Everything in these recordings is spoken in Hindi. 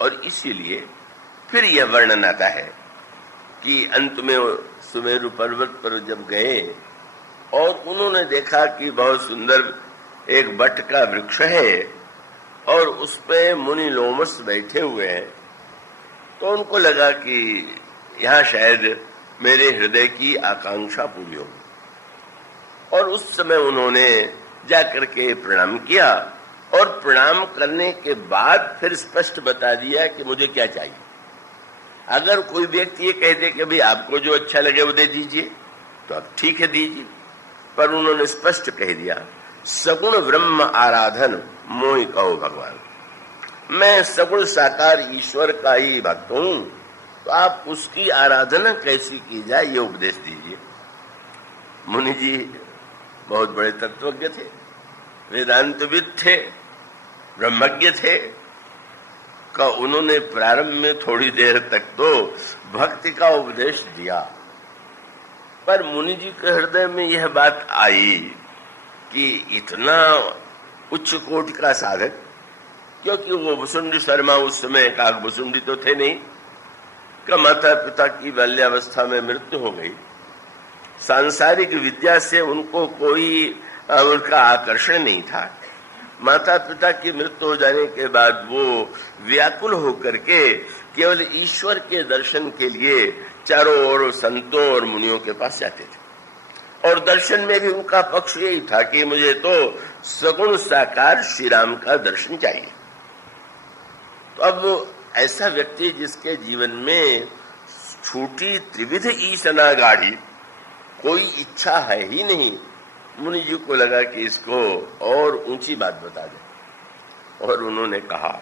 और इसीलिए फिर यह वर्णन आता है कि अंत में सुमेरु पर्वत पर जब गए और उन्होंने देखा कि बहुत सुंदर एक बट का वृक्ष है और उस पे मुनि लोमस बैठे हुए हैं, तो उनको लगा कि यहाँ शायद मेरे हृदय की आकांक्षा पूरी हो। और उस समय उन्होंने जाकर के प्रणाम किया और प्रणाम करने के बाद फिर स्पष्ट बता दिया कि मुझे क्या चाहिए। अगर कोई व्यक्ति ये कह दे कि भाई आपको जो अच्छा लगे वो दे दीजिए, तो आप ठीक है दीजिए, पर उन्होंने स्पष्ट कह दिया सगुण ब्रह्म आराधन मोहि कहो भगवान, मैं सगुण साकार ईश्वर का ही भक्त हूं, तो आप उसकी आराधना कैसी की जाए ये उपदेश दीजिए। मुनि जी बहुत बड़े तत्वज्ञ थे, वेदांतविद थे, ब्रह्मज्ञ थे, का उन्होंने प्रारंभ में थोड़ी देर तक तो भक्ति का उपदेश दिया, पर मुनि जी के हृदय में यह बात आई कि इतना उच्च कोटि का साधक, क्योंकि वो भुसुंडी शर्मा उस समय काक भुसुंडी तो थे नहीं, का माता पिता की बाल्यावस्था में मृत्यु हो गई, सांसारिक विद्या से उनको कोई उनका आकर्षण नहीं था। माता पिता की मृत्यु हो जाने के बाद वो व्याकुल होकर के केवल ईश्वर के दर्शन के लिए चारों ओर संतों और मुनियों के पास जाते थे, और दर्शन में भी उनका पक्ष यही था कि मुझे तो सगुण साकार श्री राम का दर्शन चाहिए। तो अब ऐसा व्यक्ति जिसके जीवन में छूटी त्रिविध ईसना गाढ़ी, कोई इच्छा है ही नहीं, मुनि जी को लगा कि इसको और ऊंची बात बता दे। और उन्होंने कहा,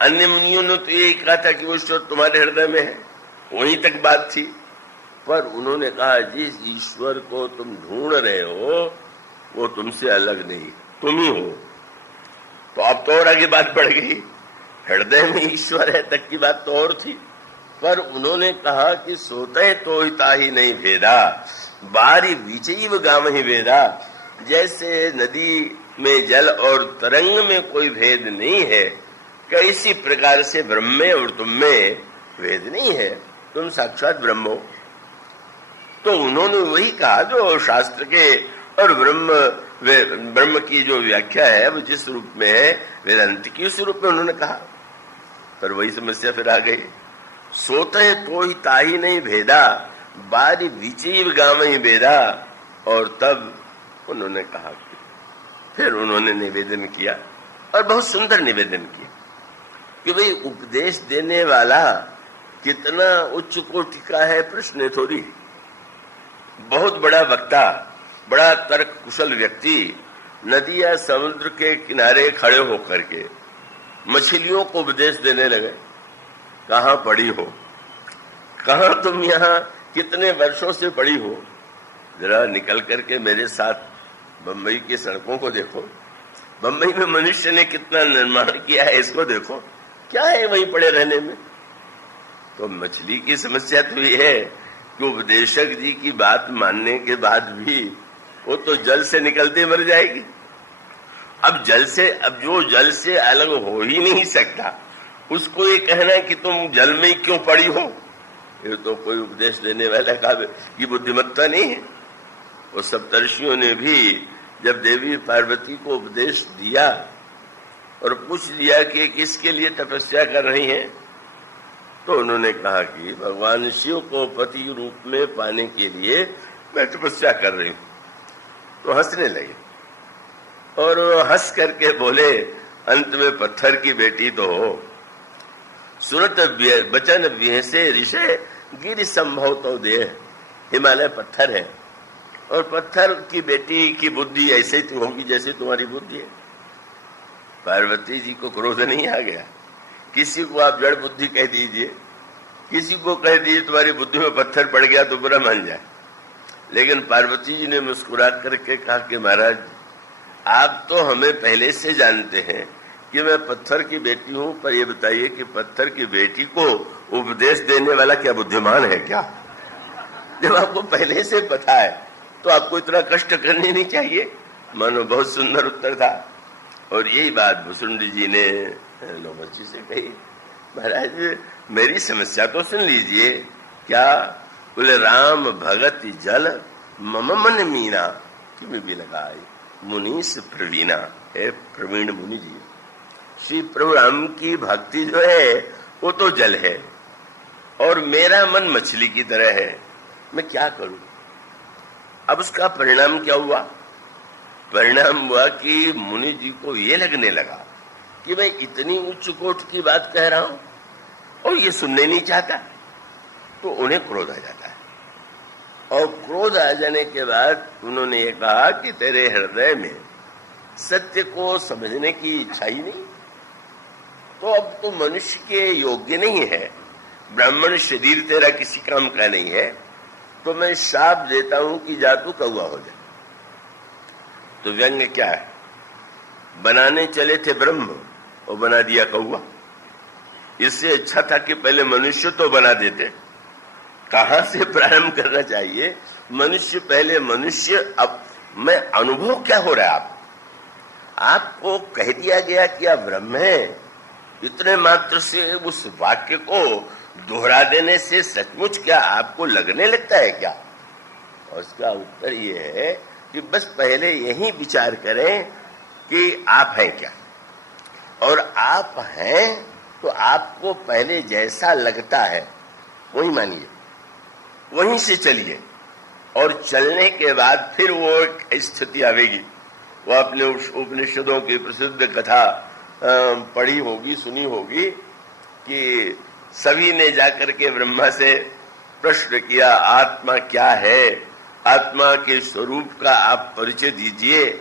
अन्य मुनियों ने तो यही कहा था कि वो ईश्वर तुम्हारे हृदय में है, वहीं तक बात थी, पर उन्होंने कहा जिस ईश्वर को तुम ढूंढ रहे हो वो तुमसे अलग नहीं, तुम ही हो। तो अब तो और आगे बात बढ़ गई, हृदय में ईश्वर है तक की बात तो और थी, पर उन्होंने कहा कि सोते तो हिता ही नहीं भेदा, बारी विचैव गाम ही भेदा। जैसे नदी में जल और तरंग में कोई भेद नहीं है, कैसी प्रकार से ब्रह्म में और तुम में भेद नहीं है, तुम साक्षात ब्रह्म हो। तो उन्होंने वही कहा जो शास्त्र के और ब्रह्म की जो व्याख्या है वो जिस रूप में है वेदांत की उस रूप में उन्होंने कहा। पर वही समस्या फिर आ गई, सोते तो ही ताही नहीं भेदा, बारी विचैव गाम ही भेदा। और तब उन्होंने कहा कि फिर उन्होंने निवेदन किया, और बहुत सुंदर निवेदन किया कि भाई उपदेश देने वाला कितना उच्च कोटि का है प्रश्न थोड़ी। बहुत बड़ा वक्ता, बड़ा तर्क कुशल व्यक्ति नदी या समुद्र के किनारे खड़े होकर के मछलियों को उपदेश देने लगे, कहाँ पड़ी हो, कहाँ तुम यहाँ कितने वर्षों से पड़ी हो, जरा निकल करके मेरे साथ बंबई की सड़कों को देखो, बंबई में मनुष्य ने कितना निर्माण किया है इसको देखो, क्या है वहीं पड़े रहने में। तो मछली की समस्या तो ये है कि उपदेशक जी की बात मानने के बाद भी वो तो जल से निकलते मर जाएगी। अब जो जल से अलग हो ही नहीं सकता, उसको ये कहना है कि तुम जल में ही क्यों पड़ी हो, ये तो कोई उपदेश देने वाला का की बुद्धिमत्ता नहीं है। वो सप्तर्षियों ने भी जब देवी पार्वती को उपदेश दिया और पूछ लिया कि किसके लिए तपस्या कर रही हैं, तो उन्होंने कहा कि भगवान शिव को पति रूप में पाने के लिए मैं तपस्या कर रही हूं। तो हंसने लगे और हंस करके बोले, अंत में पत्थर की बेटी तो हो, सुरत बचन से ऋषि गिर संभव तो दे। हिमालय पत्थर है और पत्थर की बेटी की बुद्धि ऐसे ही होगी जैसे तुम्हारी बुद्धि है। पार्वती जी को क्रोध नहीं आ गया, किसी को आप जड़ बुद्धि कह दीजिए, किसी को कह दीजिए तुम्हारी बुद्धि में पत्थर पड़ गया तो बुरा मान जाए। लेकिन पार्वती जी ने मुस्कुरा करके कहा कि महाराज आप तो हमें पहले से जानते हैं कि मैं पत्थर की बेटी हूं, पर ये बताइए कि पत्थर की बेटी को उपदेश देने वाला क्या बुद्धिमान है क्या? जब आपको पहले से पता है तो आपको इतना कष्ट करनी नहीं चाहिए। मानो बहुत सुंदर उत्तर था। और यही बात भुसुंडी जी ने लोमस जी से कही महाराज मेरी समस्या तो सुन लीजिए। क्या? बोले राम भगत जल मम मन मीना तुम भी लगाए मुनीस प्रवीणा। है प्रवीण मुनि जी, श्री प्रभु राम की भक्ति जो है वो तो जल है और मेरा मन मछली की तरह है, मैं क्या करूं? अब उसका परिणाम क्या हुआ? परिणाम हुआ कि मुनि जी को ये लगने लगा कि मैं इतनी उच्च कोट की बात कह रहा हूं और ये सुनने नहीं चाहता, तो उन्हें क्रोध आ जाता है। और क्रोध आ जाने के बाद उन्होंने ये कहा कि तेरे हृदय में सत्य को समझने की इच्छा ही नहीं, तो अब तो मनुष्य के योग्य नहीं है, ब्राह्मण शरीर तेरा किसी काम का नहीं है, तो मैं शाप देता हूं कि जा तू कौवा हो जाए। तो व्यंग्य क्या है? बनाने चले थे ब्रह्म और बना दिया कौवा। इससे अच्छा था कि पहले मनुष्य तो बना देते। कहां से प्रारंभ करना चाहिए? मनुष्य पहले मनुष्य। अब मैं अनुभव क्या हो रहा है? आपको कह दिया गया कि आप ब्रह्म हैं, इतने मात्र से उस वाक्य को दोहरा देने से सचमुच क्या आपको लगने लगता है क्या? और उसका उत्तर ये है कि बस पहले यही विचार करें कि आप हैं क्या, और आप हैं तो आपको पहले जैसा लगता है वही मानिए, वहीं से चलिए, और चलने के बाद फिर वो एक स्थिति आवेगी। वो अपने उपनिषदों की प्रसिद्ध कथा पढ़ी होगी, सुनी होगी कि सभी ने जाकर के ब्रह्मा से प्रश्न किया, आत्मा क्या है, आत्मा के स्वरूप का आप परिचय दीजिए।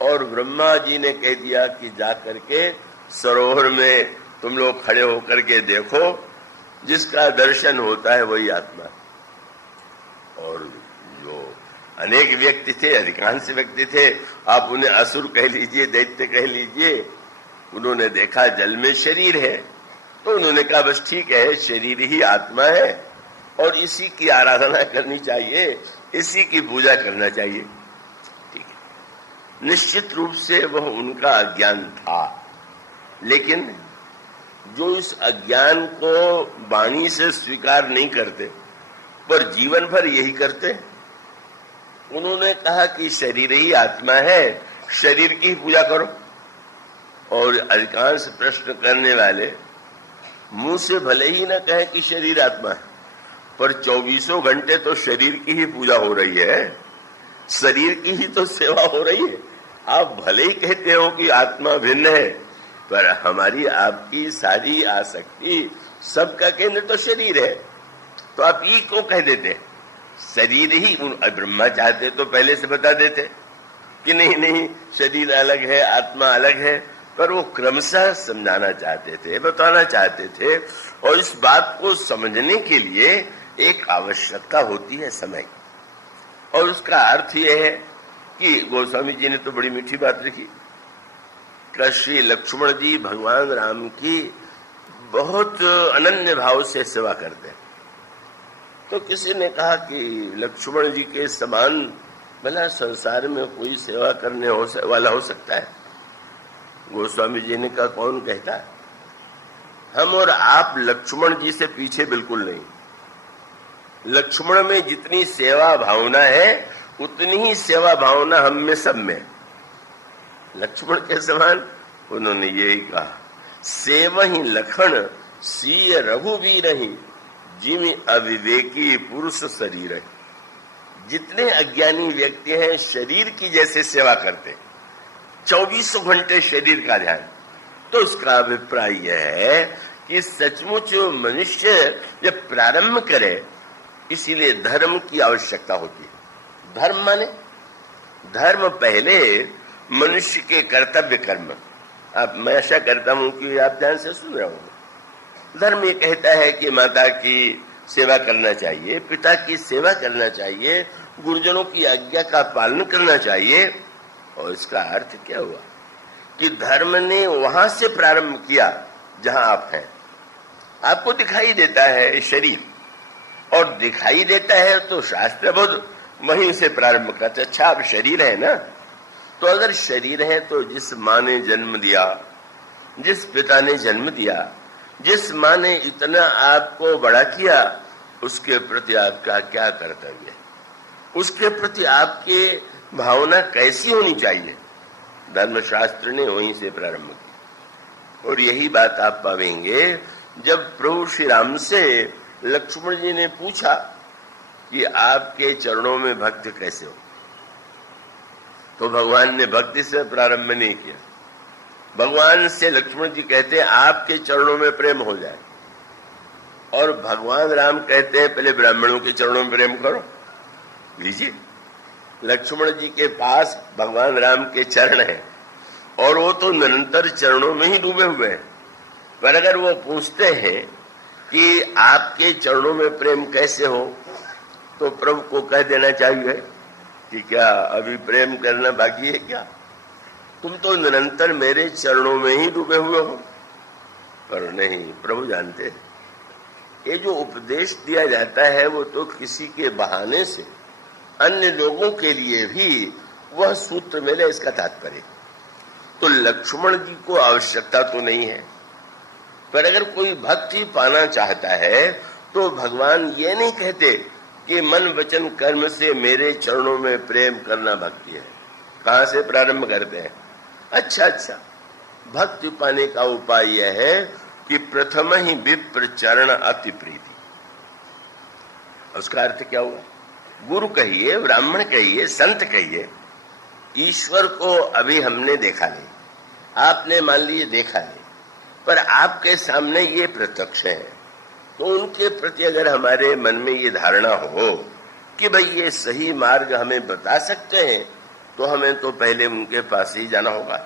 और ब्रह्मा जी ने कह दिया कि जाकर के सरोवर में तुम लोग खड़े होकर के देखो, जिसका दर्शन होता है वही आत्मा। और जो अनेक व्यक्ति थे, अधिकांश व्यक्ति थे, आप उन्हें असुर कह लीजिए, दैत्य कह लीजिए, उन्होंने देखा जल में शरीर है, तो उन्होंने कहा बस ठीक है, शरीर ही आत्मा है और इसी की आराधना करनी चाहिए, इसी की पूजा करना चाहिए। ठीक है, निश्चित रूप से वह उनका अज्ञान था, लेकिन जो इस अज्ञान को वाणी से स्वीकार नहीं करते पर जीवन भर यही करते, उन्होंने कहा कि शरीर ही आत्मा है, शरीर की ही पूजा करो। और अधिकांश प्रश्न करने वाले मुंह से भले ही ना कहे कि शरीर आत्मा है, पर 24 घंटे तो शरीर की ही पूजा हो रही है, शरीर की ही तो सेवा हो रही है। आप भले ही कहते हो कि आत्मा भिन्न है, पर हमारी आपकी सारी आसक्ति, सबका केंद्र तो शरीर है, तो आप ये क्यों कह देते? शरीर ही ब्रह्मा चाहते तो पहले से बता देते कि नहीं नहीं, शरीर अलग है, आत्मा अलग है, पर वो क्रमशः समझाना चाहते थे, बताना चाहते थे। और इस बात को समझने के लिए एक आवश्यकता होती है समय, और उसका अर्थ यह है कि गोस्वामी जी ने तो बड़ी मीठी बात लिखी कि श्री लक्ष्मण जी भगवान राम की बहुत अनन्य भाव से सेवा करते हैं। तो किसी ने कहा कि लक्ष्मण जी के समान भला संसार में कोई सेवा करने वाला हो सकता है? गोस्वामी जी ने कहा कौन कहता है? हम और आप लक्ष्मण जी से पीछे बिल्कुल नहीं। लक्ष्मण में जितनी सेवा भावना है उतनी ही सेवा भावना हम में सब में। लक्ष्मण के समान उन्होंने यही कहा, सेवहि लखन सीय रघुवीर ही जिमि अविवेकी पुरुष शरीर है। जितने अज्ञानी व्यक्ति हैं शरीर की जैसे सेवा करते, 24 घंटे शरीर का ध्यान, तो उसका अभिप्राय यह है कि सचमुच मनुष्य जब प्रारंभ करे, इसीलिए धर्म की आवश्यकता होती है। धर्म माने धर्म पहले मनुष्य के कर्तव्य कर्म। अब मैं आशा करता हूं कि आप ध्यान से सुन रहे होंगे। धर्म ये कहता है कि माता की सेवा करना चाहिए, पिता की सेवा करना चाहिए, गुरुजनों की आज्ञा का पालन करना चाहिए। और इसका अर्थ क्या हुआ कि धर्म ने वहां से प्रारंभ किया जहां आप हैं। आपको दिखाई देता है शरीर, और दिखाई देता है तो शास्त्र बोध वहीं से प्रारंभ करते। अच्छा, अब शरीर है ना, तो अगर शरीर है तो जिस माँ ने जन्म दिया, जिस पिता ने जन्म दिया, जिस माँ ने इतना आपको बड़ा किया, उसके प्रति आपका क्या कर्तव्य है, उसके प्रति आपकी भावना कैसी होनी चाहिए। धर्मशास्त्र ने वहीं से प्रारंभ किया। और यही बात आप पाएंगे जब प्रभु श्री राम से लक्ष्मण जी ने पूछा कि आपके चरणों में भक्ति कैसे हो, तो भगवान ने भक्ति से प्रारंभ नहीं किया। भगवान से लक्ष्मण जी कहते हैं आपके चरणों में प्रेम हो जाए, और भगवान राम कहते हैं पहले ब्राह्मणों के चरणों में प्रेम करो। लीजिए, लक्ष्मण जी के पास भगवान राम के चरण हैं और वो तो निरंतर चरणों में ही डूबे हुए हैं। पर अगर वो पूछते हैं कि आपके चरणों में प्रेम कैसे हो, तो प्रभु को कह देना चाहिए कि क्या अभी प्रेम करना बाकी है क्या, तुम तो निरंतर मेरे चरणों में ही डूबे हुए हो। पर नहीं, प्रभु जानते हैं ये जो उपदेश दिया जाता है वो तो किसी के बहाने से अन्य लोगों के लिए भी वह सूत्र मिले, इसका तात्पर्य। तो लक्ष्मण जी को आवश्यकता तो नहीं है, पर अगर कोई भक्ति पाना चाहता है तो भगवान ये नहीं कहते कि मन वचन कर्म से मेरे चरणों में प्रेम करना भक्ति है। कहां से प्रारंभ करते हैं? अच्छा, भक्ति पाने का उपाय यह है कि प्रथम ही विप्र चरण अति प्रीति। उसका अर्थ क्या हुआ? गुरु कहिए, ब्राह्मण कहिए, संत कहिए, ईश्वर को अभी हमने देखा नहीं, आपने मान लीजिए देखा नहीं, पर आपके सामने ये प्रत्यक्ष है, तो उनके प्रति अगर हमारे मन में ये धारणा हो कि भाई ये सही मार्ग हमें बता सकते हैं, तो हमें तो पहले उनके पास ही जाना होगा।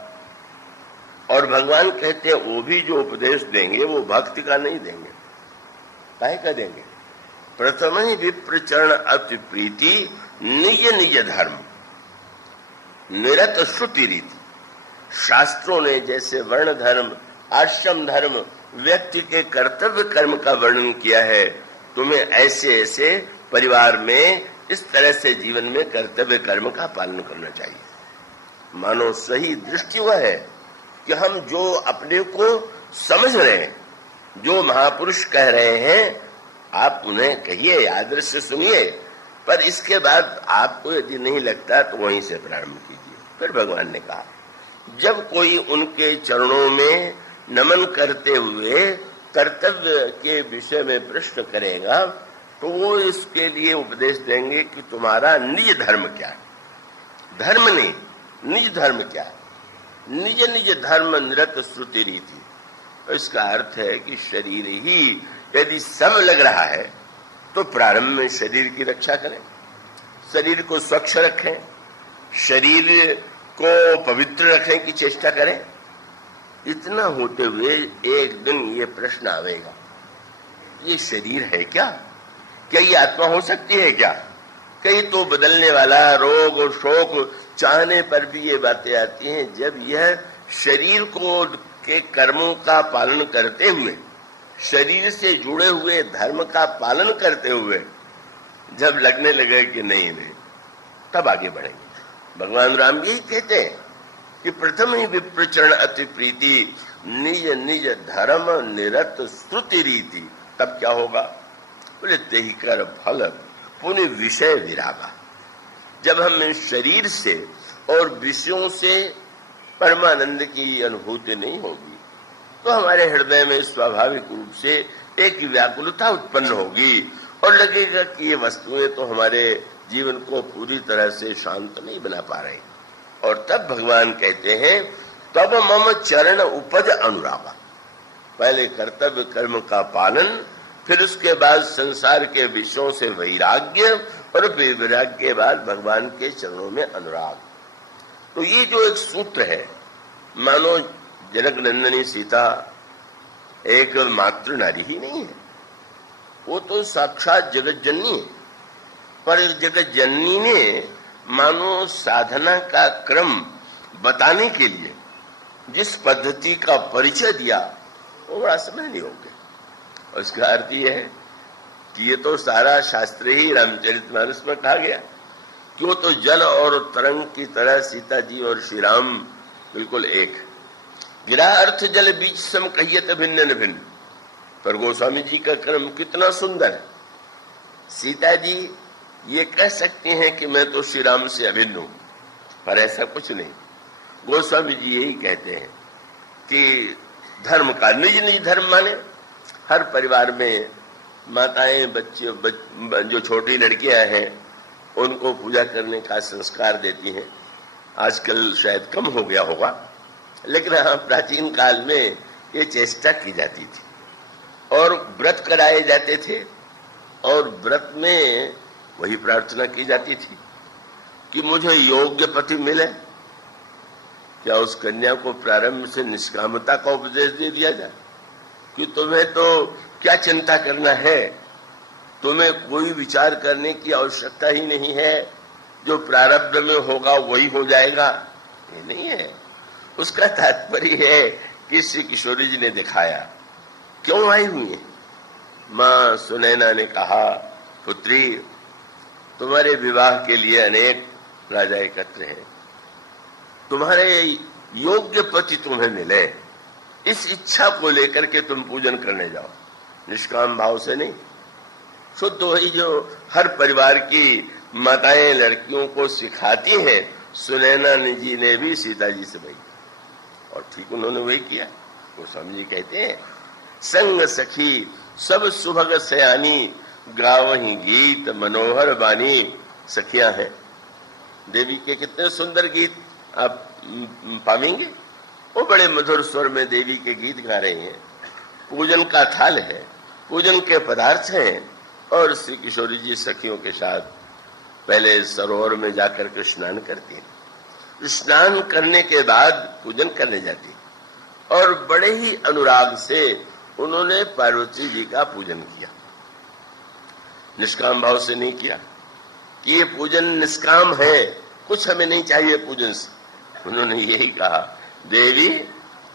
और भगवान कहते हैं वो भी जो उपदेश देंगे वो भक्ति का नहीं देंगे, काहे का देंगे? प्रथम ही विप्र चरण अति प्रीति निज निज धर्म निरत श्रुति रीति। शास्त्रों ने जैसे वर्ण धर्म, आश्रम धर्म, व्यक्ति के कर्तव्य कर्म का वर्णन किया है, तुम्हें ऐसे ऐसे परिवार में इस तरह से जीवन में कर्तव्य कर्म का पालन करना चाहिए। मानो सही दृष्टि वह है कि हम जो अपने को समझ रहे हैं, जो महापुरुष कह रहे हैं, आप उन्हें कहिए, आदर से सुनिए, पर इसके बाद आपको यदि नहीं लगता तो वहीं से प्रारंभ कीजिए। फिर भगवान ने कहा जब कोई उनके चरणों में नमन करते हुए कर्तव्य के विषय में प्रश्न करेगा तो वो इसके लिए उपदेश देंगे कि तुम्हारा निज धर्म क्या है। धर्म नहीं, निज धर्म क्या है? निज निज धर्म निरत श्रुति रीति। तो इसका अर्थ है कि शरीर ही यदि सम लग रहा है तो प्रारंभ में शरीर की रक्षा करें, शरीर को स्वच्छ रखें, शरीर को पवित्र रखने की चेष्टा करें। इतना होते हुए एक दिन ये प्रश्न आवेगा, ये शरीर है क्या? क्या ये आत्मा हो सकती है क्या? कई तो बदलने वाला, रोग और शोक चाहने पर भी ये बातें आती हैं। जब यह शरीर को के कर्मों का पालन करते हुए, शरीर से जुड़े हुए धर्म का पालन करते हुए जब लगने लगे कि नहीं, तब आगे बढ़ेंगे। भगवान राम यही कहते हैं कि प्रथम ही विप्रचरण अति प्रीति निज निज धर्म निरत श्रुति रीति। तब क्या होगा? बोले तेहि कर फल पुण्य विषय विरागा। जब हम इस शरीर से और विषयों से परमानंद की अनुभूति नहीं होगी तो हमारे हृदय में स्वाभाविक रूप से एक व्याकुलता उत्पन्न होगी और लगेगा कि ये वस्तुएं तो हमारे जीवन को पूरी तरह से शांत नहीं बना पा रही। और तब भगवान कहते हैं तब मम चरण उपज अनुरागा। पहले कर्तव्य कर्म का पालन, फिर उसके बाद संसार के विषयों से वैराग्य, और वैराग्य के बाद भगवान के चरणों में अनुराग। तो ये जो एक सूत्र है, मानो जनक नंदनी सीता एक मातृ नारी ही नहीं है, वो तो साक्षात जगत जननी है। पर जगत जननी ने मानो साधना का क्रम बताने के लिए जिस पद्धति का परिचय दिया वो बड़ा समय नहीं हो गया। और इसका अर्थ यह है कि ये तो सारा शास्त्र ही रामचरितमानस में कहा गया कि वो तो जल और तरंग की तरह सीता जी और श्री राम बिल्कुल एक। गिरा अर्थ जल बीच सम कहियत भिन्न न भिन्न। पर गोस्वामी जी का क्रम कितना सुंदर है। सीता जी ये कह सकती हैं कि मैं तो श्री राम से अभिन्न हूं, पर ऐसा कुछ नहीं। गोस्वामी जी यही कहते हैं कि धर्म का निज निज धर्म माने। हर परिवार में माताएं बच्चे जो छोटी लड़कियां हैं उनको पूजा करने का संस्कार देती हैं। आजकल शायद कम हो गया होगा, लेकिन हाँ, प्राचीन काल में ये चेष्टा की जाती थी और व्रत कराए जाते थे, और व्रत में वही प्रार्थना की जाती थी कि मुझे योग्य पति मिले। क्या उस कन्या को प्रारंभ से निष्कामता का उपदेश दे दिया जाए कि तुम्हें तो क्या चिंता करना है, तुम्हें कोई विचार करने की आवश्यकता ही नहीं है, जो प्रारब्ध में होगा वही हो जाएगा? ये नहीं है। उसका तात्पर्य है कि श्री किशोरी जी ने दिखाया क्यों आई हुई है। मां सुनैना ने कहा, पुत्री तुम्हारे विवाह के लिए अनेक राजा एकत्र हैं, तुम्हारे योग्य पति तुम्हें मिले, इस इच्छा को लेकर के तुम पूजन करने जाओ, निष्काम भाव से नहीं। शुद्ध वही जो हर परिवार की माताएं लड़कियों को सिखाती हैं, सुनैना जी ने भी सीता जी से वही, और ठीक उन्होंने वही किया। गोस्वामी जी कहते हैं, संग सखी सब सुभग सयानी, गावही गीत मनोहर बानी। सखियां हैं देवी के, कितने सुंदर गीत आप पाएंगे। वो बड़े मधुर स्वर में देवी के गीत गा रहे हैं। पूजन का थाल है, पूजन के पदार्थ हैं, और श्री किशोरी जी सखियों के साथ पहले सरोवर में जाकर के स्नान करती हैं। स्नान करने के बाद पूजन करने जाती, और बड़े ही अनुराग से उन्होंने पार्वती जी का पूजन किया। निष्काम भाव से नहीं किया कि ये पूजन निष्काम है, कुछ हमें नहीं चाहिए पूजन से। उन्होंने यही कहा, देवी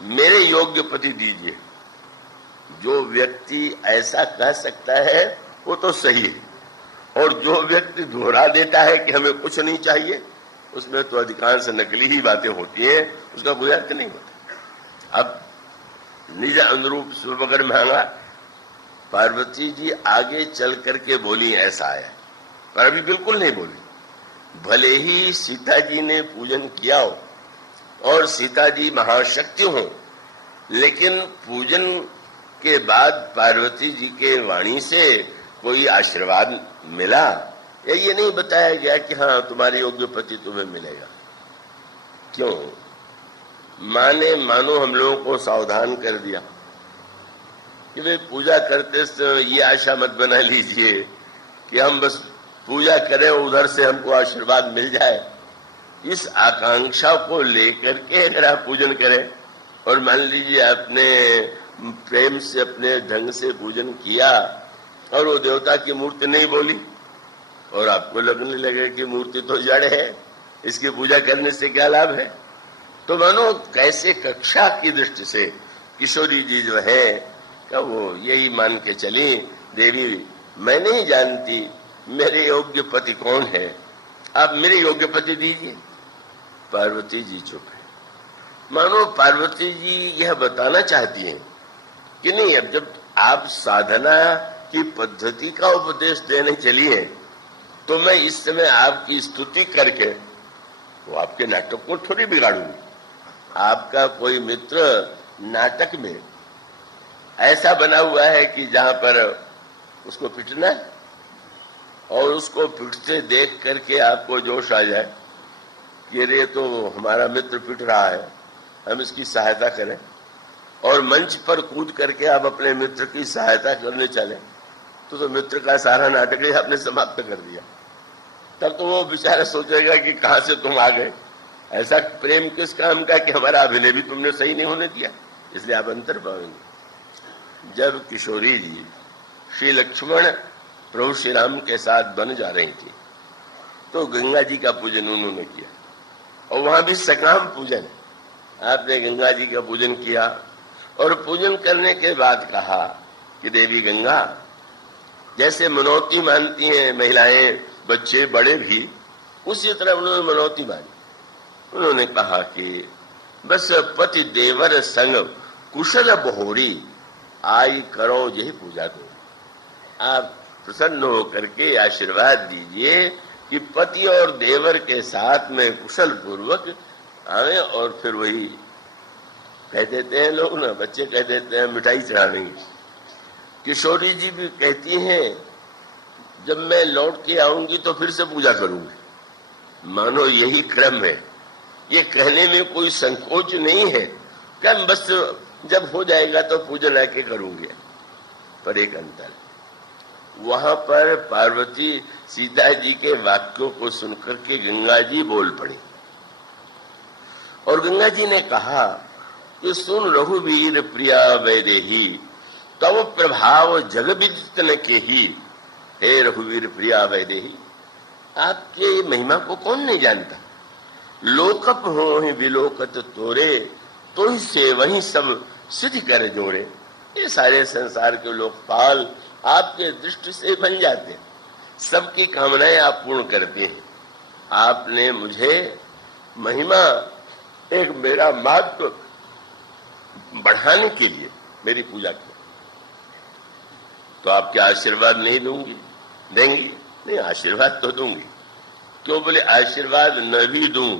मेरे योग्य पति दीजिए। जो व्यक्ति ऐसा कह सकता है वो तो सही है, और जो व्यक्ति दोहरा देता है कि हमें कुछ नहीं चाहिए, उसमें तो अधिकांश नकली ही बातें होती हैं, उसका कोई अर्थ नहीं होता। अब निज अनुरूप सुभगर मांगा, पार्वती जी आगे चल करके बोली ऐसा है, पर अभी बिल्कुल नहीं बोली। भले ही सीता जी ने पूजन किया हो और सीता जी महाशक्ति हो, लेकिन पूजन के बाद पार्वती जी के वाणी से कोई आशीर्वाद मिला, ये नहीं बताया गया कि हाँ तुम्हारे योग्य पति तुम्हें मिलेगा। क्यों? माने मानो हम लोगों को सावधान कर दिया कि वे पूजा करते समय ये आशा मत बना लीजिए कि हम बस पूजा करें उधर से हमको आशीर्वाद मिल जाए। इस आकांक्षा को लेकर के अगर आप पूजन करें, और मान लीजिए आपने प्रेम से अपने ढंग से पूजन किया और वो देवता की मूर्ति नहीं बोली, और आपको लगने लगे कि मूर्ति तो जड़ है, इसकी पूजा करने से क्या लाभ है, तो मानो कैसे कक्षा की दृष्टि से किशोरी जी जो है क्या वो यही मान के चली, देवी मैं नहीं जानती मेरे योग्य पति कौन है, आप मेरे योग्य पति दीजिए। पार्वती जी चुप है। मानो पार्वती जी यह बताना चाहती हैं कि नहीं, अब जब आप साधना की पद्धति का उपदेश देने चली है, तो मैं इस समय आपकी स्तुति करके वो आपके नाटक को थोड़ी बिगाड़ूंगी। आपका कोई मित्र नाटक में ऐसा बना हुआ है कि जहां पर उसको पिटना है, और उसको पिटते देख करके आपको जोश आ जाए कि रे तो हमारा मित्र पिट रहा है, हम इसकी सहायता करें, और मंच पर कूद करके आप अपने मित्र की सहायता करने चले, तो मित्र का सारा नाटक ही आपने समाप्त कर दिया। तब तो वो बेचारा सोचेगा कि कहां से तुम आ गए, ऐसा प्रेम किस काम का कि हमारा अभिनय भी तुमने सही नहीं होने दिया। इसलिए आप अंतर पाएंगे। जब किशोरी जी श्री लक्ष्मण प्रभु श्री राम के साथ बन जा रही थी, तो गंगा जी का पूजन उन्होंने किया, और वहां भी सकाम पूजन, आपने गंगा जी का पूजन किया, और पूजन करने के बाद कहा कि देवी गंगा, जैसे मनौती मानती हैं महिलाएं, बच्चे बड़े भी, उसी तरह उन्होंने मनौती मानी। उन्होंने कहा कि बस पति देवर संग कुशल बहोरी, आई करो यही पूजा दो। आप प्रसन्न होकर के आशीर्वाद दीजिए कि पति और देवर के साथ में कुशल पूर्वक आए। और फिर वही कह देते हैं लोग ना, बच्चे कह देते हैं मिठाई चढ़ा देंगे। किशोरी जी भी कहती हैं जब मैं लौट के आऊंगी तो फिर से पूजा करूंगी। मानो यही क्रम है, ये कहने में कोई संकोच नहीं है, क्या बस जब हो जाएगा तो पूजन आके करूंगे। पर एक अंतर, वहां पर पार्वती सीता जी के वाक्यों को सुनकर के गंगा जी बोल पड़ी और गंगा जी ने कहा कि सुन रघुवीर प्रिया वैदेही तव प्रभाव जग विदित न केही। हे रघुवीर प्रिया वैदेही, आपके महिमा को कौन नहीं जानता। लोकप हो विलोकत तोरे, तो ही से वही सब सिद्धि कर जोड़े। ये सारे संसार के लोकपाल आपके दृष्टि से बन जाते हैं, सबकी कामनाएं आप पूर्ण करते हैं। आपने मुझे महिमा एक मेरा महत्व बढ़ाने के लिए मेरी पूजा की, तो आपके आशीर्वाद नहीं दूंगी, देंगी नहीं, आशीर्वाद तो दूंगी। क्यों बोले आशीर्वाद न भी दूं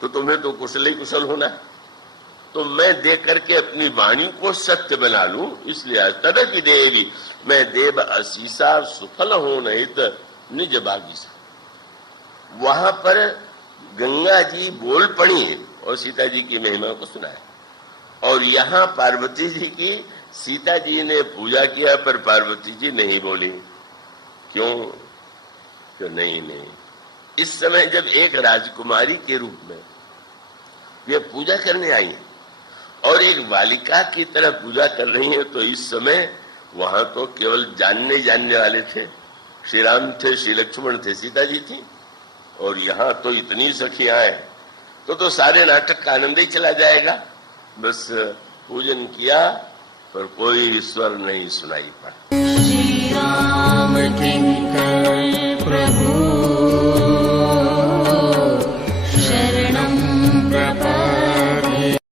तो तुम्हें तो कुशल ही कुशल होना है। तो मैं दे करके अपनी वाणी को सत्य बना लूं, इसलिए तदपि देवी मैं देव असीसा सुफल हो नहीं तो निज बागीसा। वहां पर गंगा जी बोल पड़ी और सीता जी की महिमा को सुनाया। और यहाँ पार्वती जी की सीता जी ने पूजा किया पर पार्वती जी नहीं बोली। क्यों? क्यों नहीं। इस समय जब एक राजकुमारी के रूप में वे पूजा करने आई है और एक बालिका की तरह पूजा कर रही है, तो इस समय वहां तो केवल जानने वाले थे। श्री राम थे, श्री लक्ष्मण थे, सीता जी थी, और यहाँ तो इतनी सखियां हैं, तो सारे नाटक का आनंद ही चला जाएगा। बस पूजन किया पर कोई स्वर नहीं सुनाई पड़ा।